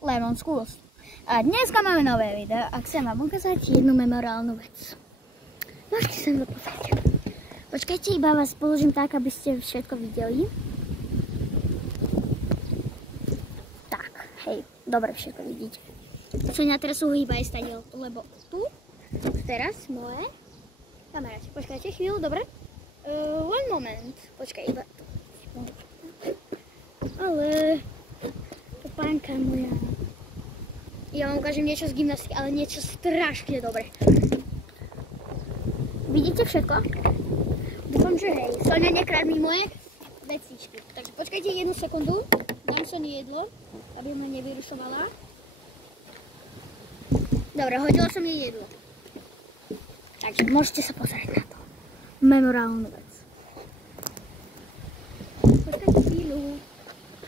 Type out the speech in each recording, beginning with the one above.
Lemon Schools. A dneska máme nové video a chcem vám ukázať jednu memorálnu vec. Môžete sa to pozrieť. Počkajte, iba vás položím tak, aby ste všetko videli. Tak, hej, dobre všetko vidíte. Sonia teraz uhýba aj stadiel, lebo tu, teraz moje kamaráti. Počkajte chvíľu, dobre? One moment. Počkaj, iba tu. Ale to pánka moja. Ja vám ukážem niečo z gymnastiky, ale niečo strašne dobre. Vidíte všetko? Dúfam, že hej. Sonia nekradni moje vecičky. Takže počkajte 1 sekundu. Dám Soni jedlo, aby ma nevyrušovala. Dobre, hodila som jej jedlo. Takže môžete sa pozrieť na to. Memorálnu vec. Počkajte chvíľu.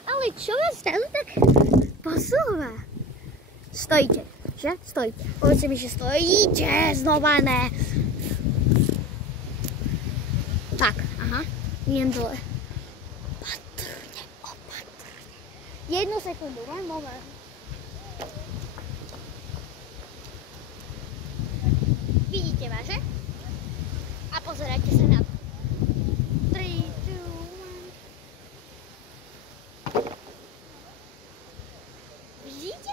Ale čo vás tam tak posúva? Stojíte, že? Stojíte. Povedzte mi, že stojíte, znova ne. Tak, aha, idem dole. Opatrne, opatrne. 1 sekundu, one moment. Vidíte ma, že? A pozerajte sa na to. 3, 2, 1. Vidíte?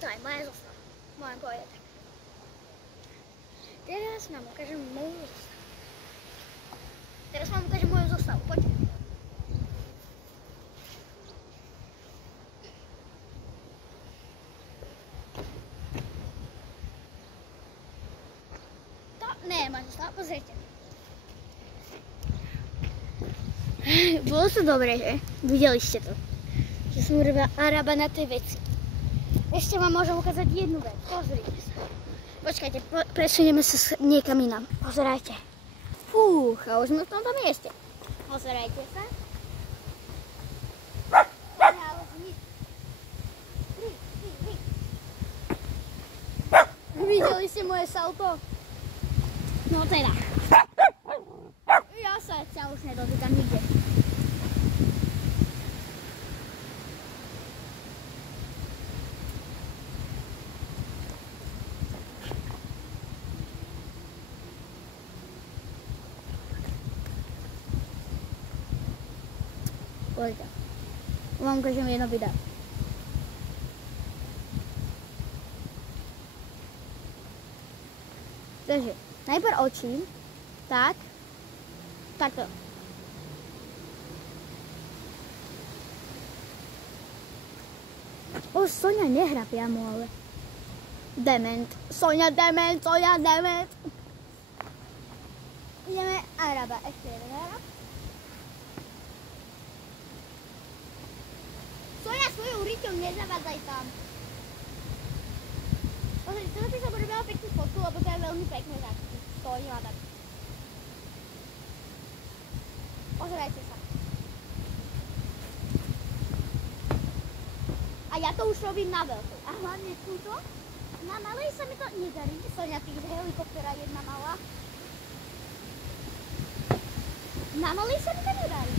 To je moja zostava. Môžem povedať tak. Teraz vám ukážem moju zostavu. Poďte. To nie je moja zostava, pozrite. Bolo to dobré, že? Videli ste to. Že som robila Araba na tej veci. Ešte vám môžem ukázať jednu vec. Pozrite sa. Počkajte, presunieme sa niekam inám. Pozerajte. Fúcha, už sme v tomto mieste. Pozerajte sa. Videli ste moje salto? No teda. Ja sa ťa už nedotýkam nikde. Poďte. Vám ukážem jedno video. Takže, najprv oči. Tak. Takto. Sonia nehrá priamo, ale... Dement. Sonia dement, Sonia dement. Ideme Araba. Ešte jeden Arab. Sonia, svoju riťou nezavádzaj tam. Pozri, toto by som urobila peknú fotku, lebo to je veľmi pekné, tak stojí a tak. Pozerajte sa. A ja to už robím na veľkú. A hlavne túto. Na malej sa mi to nedarí. Sonia, ty z helikoptera jedna malá. Na malej sa mi to nedarí.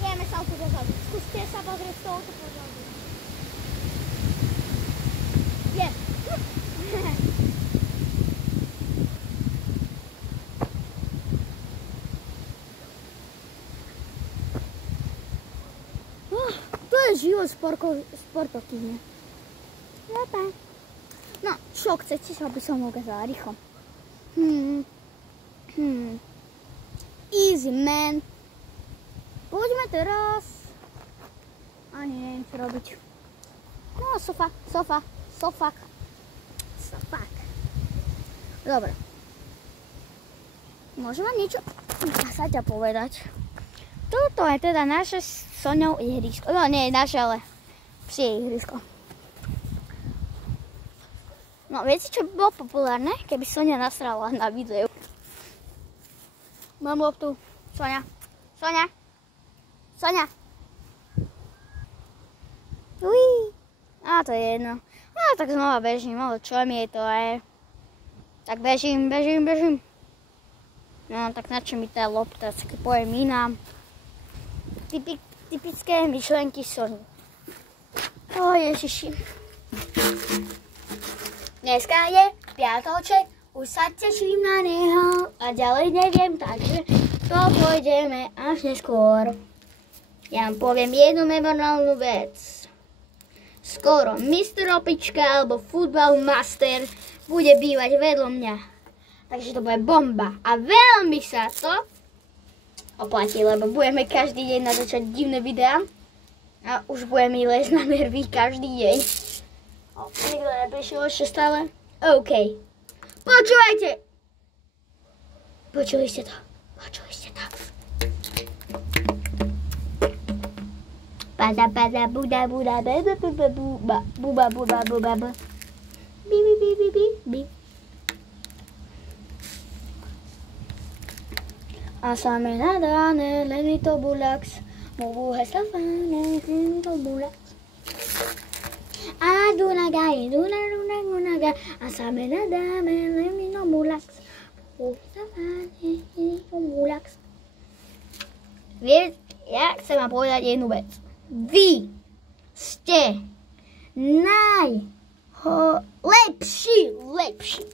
Ideme sa tu dozadu. Skúste sa pozrieť z tohoto pozadu. Je. To je život sportovkyne. No, čo chcete, aby som ukázala rýchlo? Easy, man. Poďme teraz. Ani neviem, čo robiť. No, sofák. Dobre. Môžem vám niečo ukázať a povedať. Toto je teda naše s Soniou ihrisko. No, nie je naše, ale psie ihrisko. No, viete, čo by bolo populárne? Keby Sonia nasrala na videu. Mám loptu. Sonia. Uí. A to je jedno. A tak znova bežím, ale čo mi je to aj. Tak bežím. No, tak na čo mi tá lopta, keď pojem inám. Typické myšlenky Sony. O Ježiši. Dneska je piatoček, už sa teším na neho a ďalej neviem, takže to pôjdeme až neskôr. Ja vám poviem jednu memorálnu vec. Skoro Mr. Opička alebo Football Master bude bývať vedľa mňa. Takže to bude bomba a veľmi sa to oplatí, lebo budeme každý deň natáčať divné videá a už bude mi lesť na nervy každý deň. Nikto neprišiel ešte stále? OK. Počúvajte! Počuli ste to? Počuli ste to? Pada, pada, buda, buda, buda, buda, buda, buda, buda, buda, buda. Bi, bi, bi, bi, bi, bi. A same nadané, len mi to bulax. Mogu heslafane, len mi to bulax. A dunagaj, dunaga. A same nadané, len mi to bulax. Mogu heslafane, len mi to bulax. Vieš, ja chcem vám povedať jednu vec. Vy ste lepší.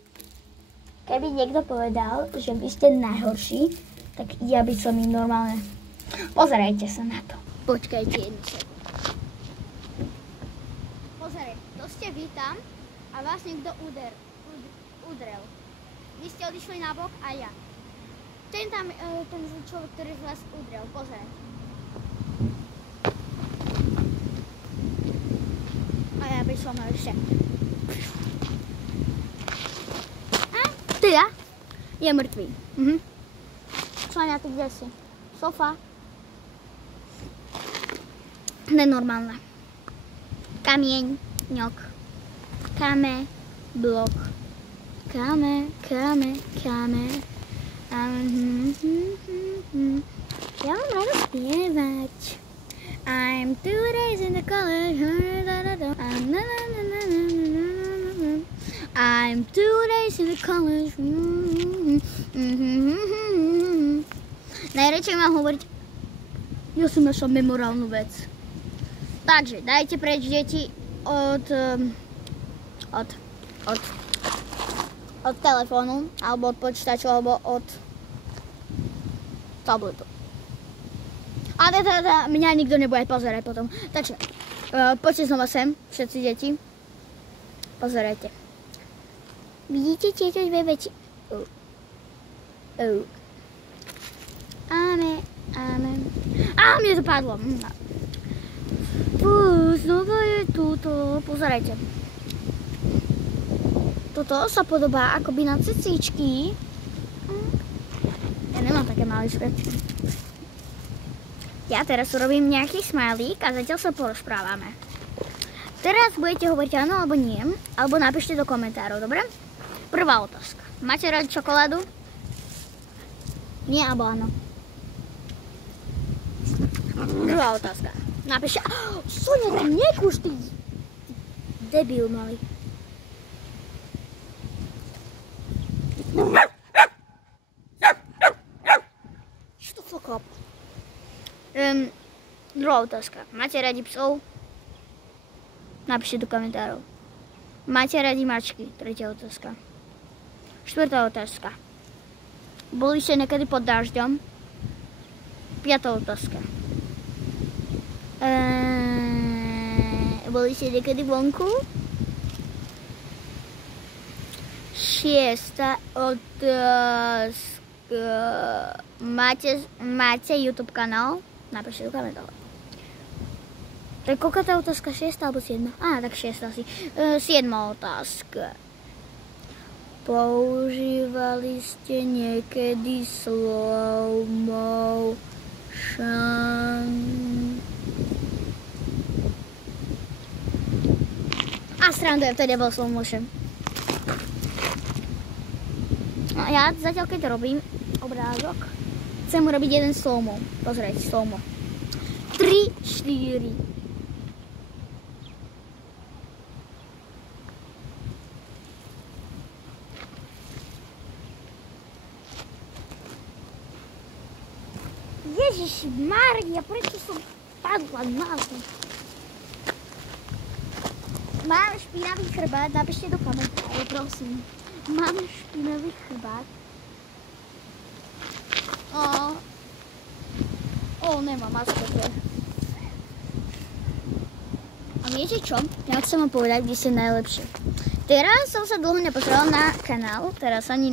Keby niekto povedal, že vy ste najhorší, tak ja by som im normálne... Pozerajte sa na to. Počkajte jednu sekundu. Pozerajte, to ste vy tam a vás niekto udrel. Vy ste odišli nabok a ja. Ten človek, ktorý vás udrel, pozerajte. A ja prišla na ešte. A teda je mŕtvý. Členia, ty kde si? Sofa? Nenormálne. Kamieň, ňok. Kame, blok. Kame. Ja mám rada spievať. I'm 2 days in the college. I'm 2 days in the college. Najradšej mám hovoriť, ja som našla memorálnu vec. Takže, dajte preč deti od telefónu, alebo od počítaču, alebo od tabletu. A teda mňa nikto nebude pozerať potom. Takže, poďte znova sem, všetci deti. Pozerajte. Vidíte tieto dve veci? Amen. Á, mne to padlo. Znova je túto. Pozerajte. Toto sa podobá akoby na cicíčky. Ja nemám také maličké. Ja teraz urobím nejaký smajlík a zatiaľ sa porozprávame. Teraz budete hovoriť áno alebo nie, alebo napíšte do komentárov, dobre? Prvá otázka. Máte radi čokoládu? Nie alebo áno? Druhá otázka. Napíšte... Sonia, ty nekúš, ty debil malý. Čo to fuck up? Druhá otázka. Máte radi psov? Napíšte do komentárov. Máte radi mačky? Tretia otázka. Štvrtá otázka. Boli ste niekedy pod dažďom? Piatá otázka. Boli ste niekedy vonku? Šiesta otázka. Máte YouTube kanál? Napíšte do komentárov. To je koľká otázka? 6 alebo 7? Á, tak 6 asi. 7 otázka. Používali ste niekedy slow motion? A srandujem, to nebol slow motion. No ja zatiaľ keď robím obrázok, chcem urobiť jeden slow-mo. Pozrieť, slow-mo. 3, 4. Ježiši Mária, prečo som padla na zem? mám špinavý chrbát, napíšte do komentáru, prosím. Mám špinavý chrbát. Nemám masketer. A viete čo? Ja chcem vám povedať, kde ste najlepšie. Teraz som sa dlho nepozerala na kanál, teraz ani